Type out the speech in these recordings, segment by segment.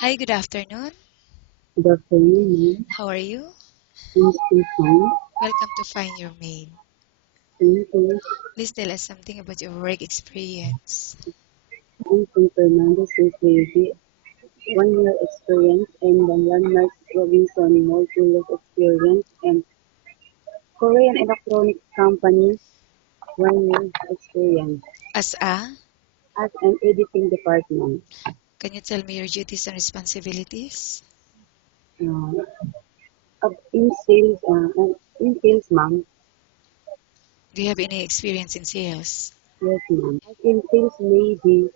Hi, good afternoon. Good afternoon, How are you? ma'am. I'm still fine. Welcome to Find Your Maid. Thank you. Please tell us something about your work experience. I'm from Fernando City. 1 year experience and the landmark Robinson multi-year experience and Korean electronics company 1 year experience As a, at an editing department. can you tell me your duties and responsibilities? Uh, in sales, ma'am. Do you have any experience in sales? Yes, ma'am. As in sales, maybe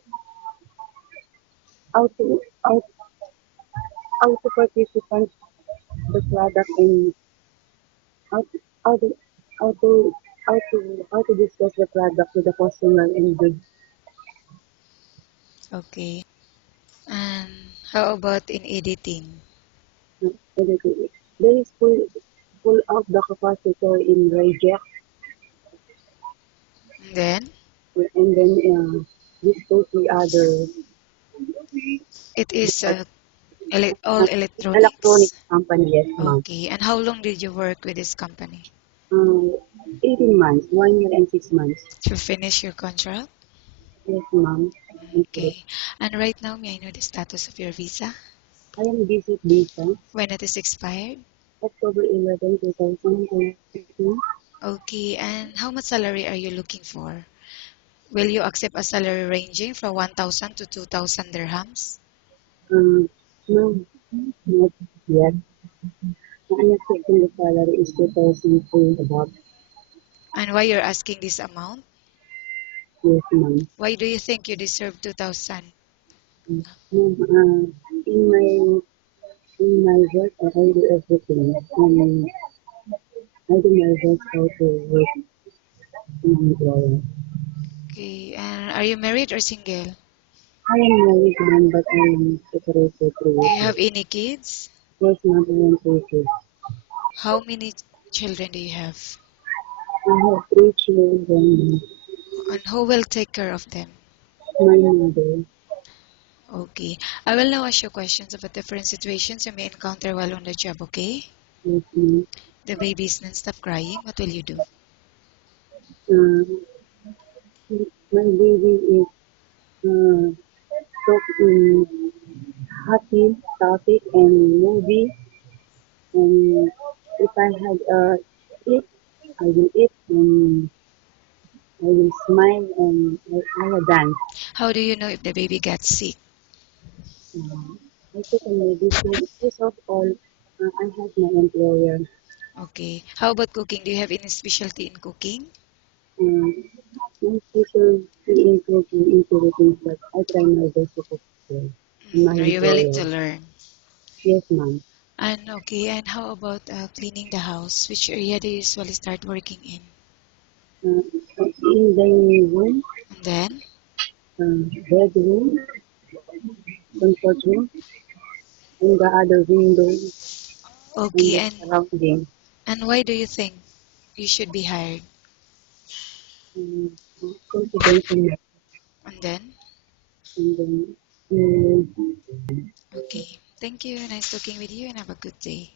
how to how, how to participant the product in how to how to how to how to discuss the product to the customer and good Okay. And how about in editing? everything. There is full of the capacitor in reject And then, and then this totally other it is all electronic electronics. company, yes, ma'am. Okay. And how long did you work with this company? Um, 18 months, 1 year and 6 months. To finish your contract? Yes, ma'am. Okay. Okay. And right now, may I know the status of your visa? I am visit visa When it is expired? October 11, 2022. Okay, and how much salary are you looking for? Will you accept a salary ranging from 1,000 to 2,000 dirhams? No, not yet. I'm expecting the salary is 2,000 and above. And why you're asking this amount? Yes, ma'am. Why do you think you deserve 2,000? Ma'am, in my work, I do everything. I do my best how to work in my employer. Okay, and are you married or single? I am married, ma'am, but I am separated Do 3 years you have now. any kids? Yes, ma'am, I am 3 kids. How many children do you have? I have 3 children. And who will take care of them? My mother. Okay, I will now ask you questions about different situations you may encounter while on the job, okay? Yes, ma'am. The baby is non-stop crying. What will you do? Uh, my baby is uh, talk in happy topic and movie. And if I had eat, I will eat and I will smile and I will dance. How do you know if the baby gets sick? I take a medicine. First of all, I have my employer. Okay. How about cooking? Do you have any specialty in cooking? My specialty in cooking in Philippines, but I try my best to cook well. And my Are you willing employer. to learn? Yes, ma'am. And okay, and how about cleaning the house? Which area do you usually start working in? Uh, in dining room, And then, bedroom, comfort room, and the other window and okay, the and surrounding. why do you think you should be hired? Um, confidential And then, and then okay. Thank you. Nice talking with you and have a good day.